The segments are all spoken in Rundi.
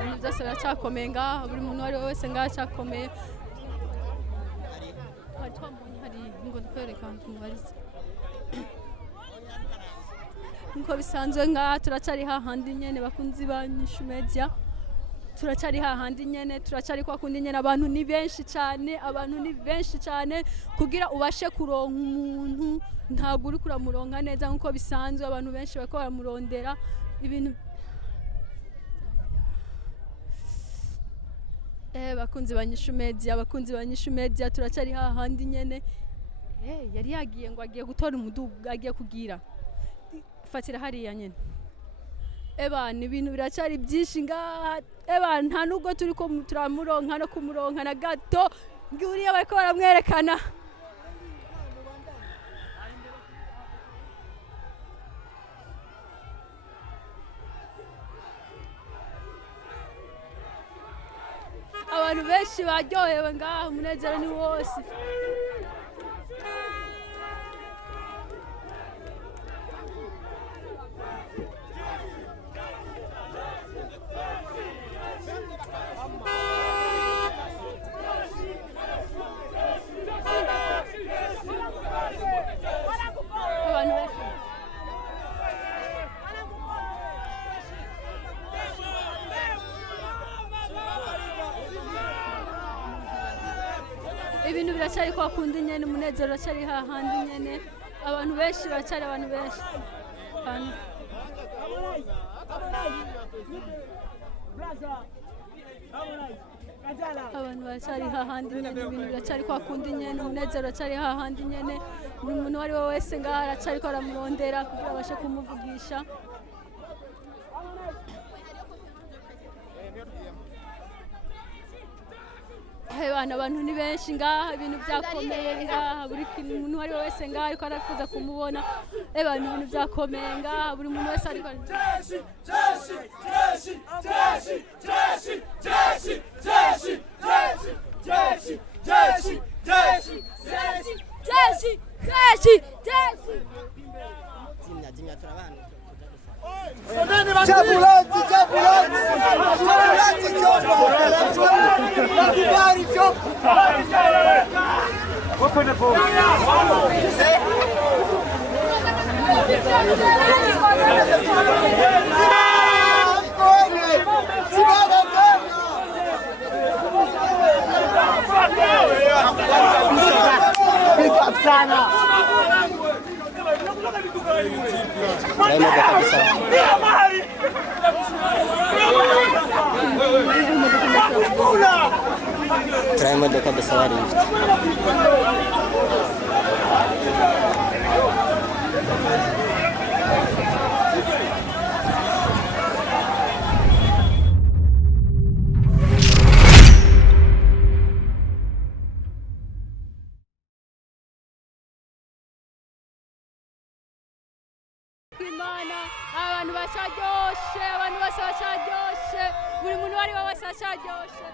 ibintu byose biracyakomeye ngaha buri muntu uwo ari we wese ngaha acyakomeye hari ngo ndikwereka tumubarize nkuko bisanzwe ngaha turacari hahandi nyene bakunzi ba Nyishu Media turacari hahandi nyene turacari kwa kundi nyene abantu ni benshi cyane kugira ubashe kuronka umuntu ntago uri kuramuronka neza nkuko bisanzwe abantu benshi bako baramurondera ibintu bakunzi ba Nyishu Media turacari hahandi nyene yari yagiye ngo agiye gutora umuduga agiye kugira fatira hariya nyene ni ibintu biracari byinshi ngaha nta nubwo turi ko turamuronka no kumuronka na gato nguriye bariko baramwerekana abantu benshi baryohewe ngaha umunezero ni wose ibintu biracari kwa kundi nyene umunezero uracari hahandi nyene abantu benshi baracari abantu benshi abantu baracari hahandi nyene ibintu biracari kwa kundi nyene umunezero uracari hahandi nyene buri muntu uwo ari we wese ngaha aracari ko aramurondera kugira abashe kumuvugisha abantu ni benshi ngaha ibintu byakomeye ngaha buri muntu uwo ari we wese ngaha ariko arafuza kumubona ibintu byakomeye ngaha buri muntu wese ariko zimya turabana Try imodoka besawari Imana abantu bacaryoshe abantu bose bacaryoshe buri muntu uwo ari we wese acaryoshe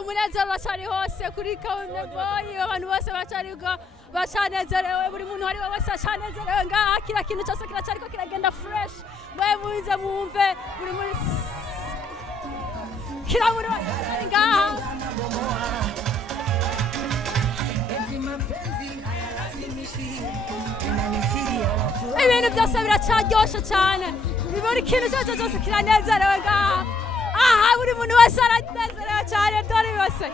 umunezero bacari hose kuri Kabume Boy abantu bose bacanezerewe buri muntu uwo ari we wese acanezerewe ngaha kira kintu cyose kiracariko kiragenda fresh mwe muze mwumve buri muri kira muri wese ngaha ibintu byose biracaryoshe cyane buri kintu cyose kiranezerewe ngaha aha buri muntu wese aranezerewe cyane dore bose